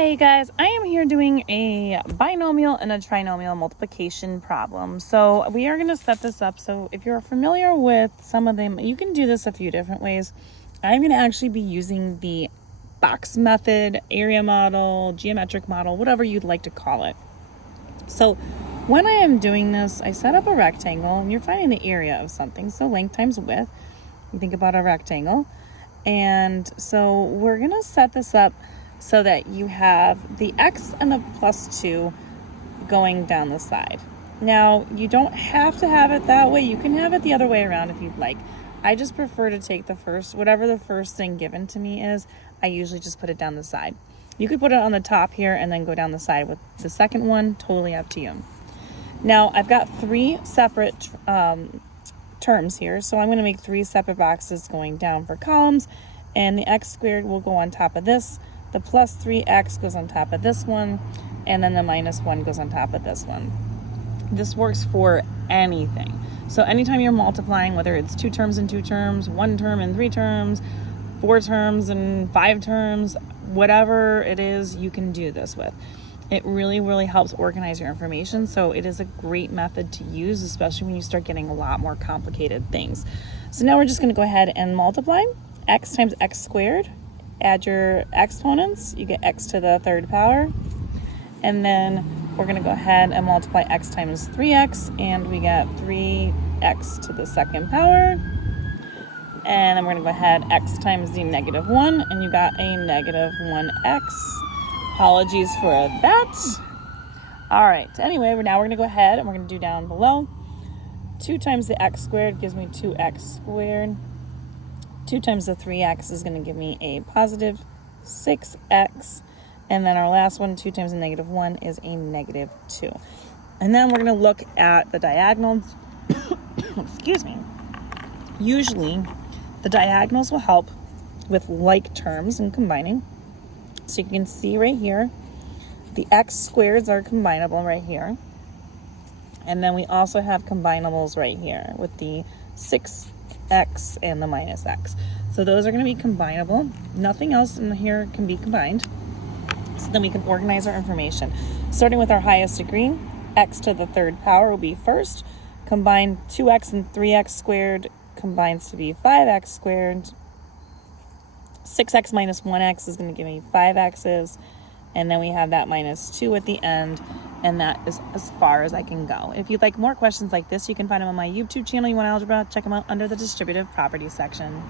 Hey guys, I am here doing a binomial and a trinomial multiplication problem. So we are going to set this up. So if you're familiar with some of them, you can do this a few different ways. I'm going to actually be using the box method, area model, geometric model, whatever you'd like to call it. So when I am doing this, I set up a rectangle and you're finding the area of something. So length times width, you think about a rectangle. And so we're going to set this up so that you have the x and the plus 2 going down the side. Now, you don't have to have it that way. You can have it the other way around if you'd like. I just prefer to take whatever the first thing given to me is, I usually just put it down the side. You could put it on the top here and then go down the side with the second one, totally up to you. Now, I've got three separate terms here, so I'm going to make three separate boxes going down for columns, and the x squared will go on top of this. The plus 3x goes on top of this one, and then the minus 1 goes on top of this one. This works for anything. So anytime you're multiplying, whether it's two terms and two terms, one term and three terms, four terms and five terms, whatever it is, you can do this with. It really, really helps organize your information. So it is a great method to use, especially when you start getting a lot more complicated things. So now we're just going to go ahead and multiply x times x squared. Add your exponents, you get x to the third power, and then we're going to go ahead and multiply x times 3x, and we get 3x to the second power, and then we're going to go ahead x times the negative 1, and you got a negative 1x. Apologies for that. All right, anyway, now we're going to go ahead and we're going to do down below. 2 times the x squared gives me 2x squared. 2 times the 3x is going to give me a positive 6x. And then our last one, 2 times the negative 1, is a negative 2. And then we're going to look at the diagonals. Excuse me. Usually, the diagonals will help with like terms and combining. So you can see right here, the x squareds are combinable right here. And then we also have combinables right here with the 6x and the minus x. So those are going to be combinable. Nothing else in here can be combined. So then we can organize our information. Starting with our highest degree, x to the third power will be first. Combine 2x and 3x squared combines to be 5x squared. 6x minus 1x is going to give me 5x's. And then we have that minus 2 at the end. And that is as far as I can go. If you'd like more questions like this, you can find them on my YouTube channel. You want algebra? Check them out under the distributive properties section.